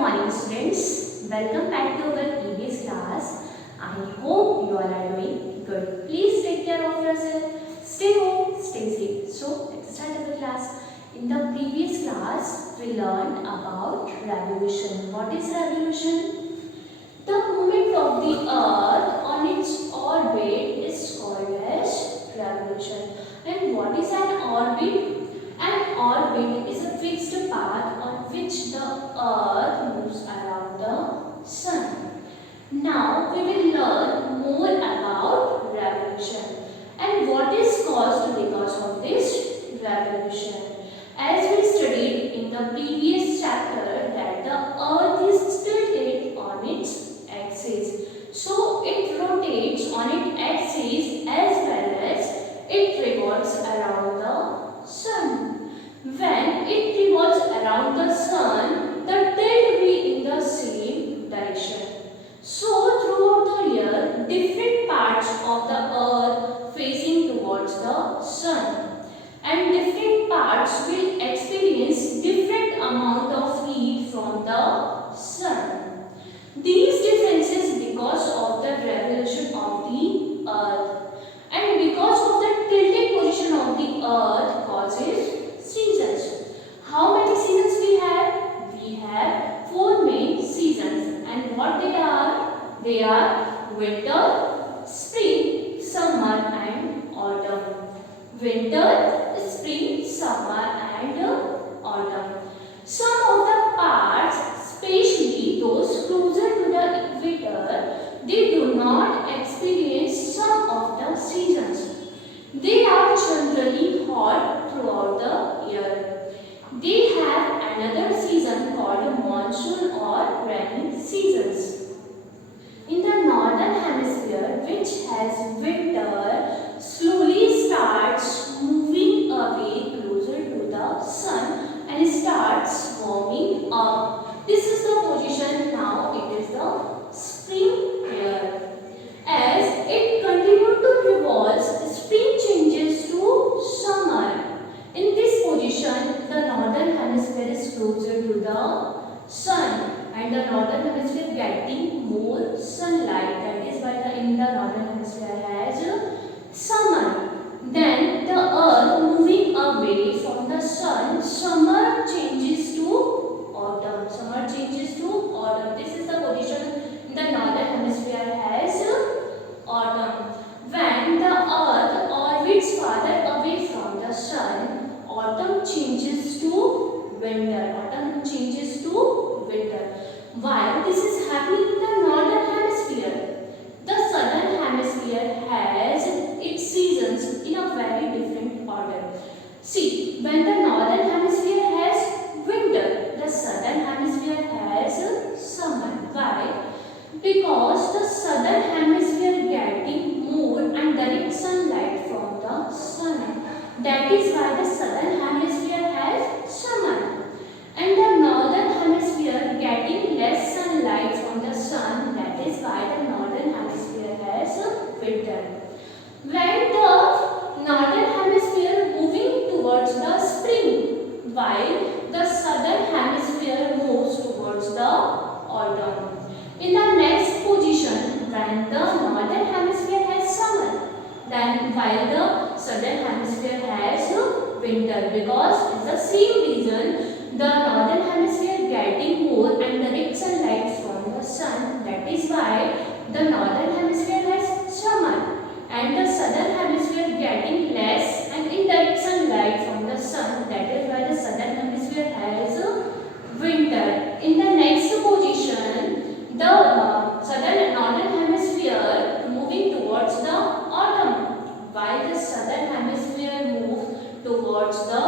morning students, welcome back to our Iv Evs class. I hope you all are doing good. Please take care of yourself, stay home, stay safe. So let's start our class. In the previous class, we learned about revolution. What is revolution? The movement of the earth on its orbit is called as revolution. And what is an orbit? An orbit is a fixed path on which the earth moves around the sun. Now we will learn more about revolution and what is caused because of this revolution. As we studied in the previous chapter that the earth is tilted on its axis. So it rotates on its axis as well as it revolves around the sun. When it revolves around the sun, the tilt will be in the same direction. So throughout the year, different parts of the earth facing towards the sun, and different parts will experience different amount of heat from the sun. These differences because of the revolution of the earth, and because of the tilted position of the earth causes seasons. How many seasons we have? We have 4 main seasons, and what they are? They are winter, spring, summer and autumn. Winter, spring, summer and autumn. Some of the parts, especially those closer to the equator, they do not experience some of the seasons. They are generally hot throughout the year. They have another season called monsoon or rainy seasons. In the northern hemisphere, which has winter, slowly starts moving away closer to the sun and starts warming up. This is the position now. It is the spring here. As it continues to revolve, spring changes to summer. In this position, the northern hemisphere is closer to the sun, and the northern hemisphere getting more sunlight. That is why in the northern hemisphere has summer. Then the earth moving away from the sun, summer changes to autumn. Summer changes to autumn. This is the position the northern hemisphere has autumn. When the earth orbits farther away from the sun, autumn changes to winter. Autumn changes to winter. Why this is happening in the northern hemisphere? The southern hemisphere has its seasons in a very different order. See, when the northern hemisphere has winter, the southern hemisphere has summer. Why? Because the southern hemisphere getting more and direct sunlight from the sun. That is why the southern hemisphere has summer. And the northern hemisphere getting less sunlight from the sun. That is why the northern hemisphere has winter. When the northern hemisphere moving towards the spring, while the southern hemisphere moves towards the autumn. In the next position, when the northern hemisphere has summer, then while the southern hemisphere has winter, because it's the same reason the northern hemisphere getting more and direct sunlight from the sun. That is why the northern hemisphere has summer, and the southern hemisphere getting less and indirect sunlight from the sun. That is why the southern hemisphere has winter. In the next position, the southern northern hemisphere moving towards the autumn, while the southern hemisphere moves towards the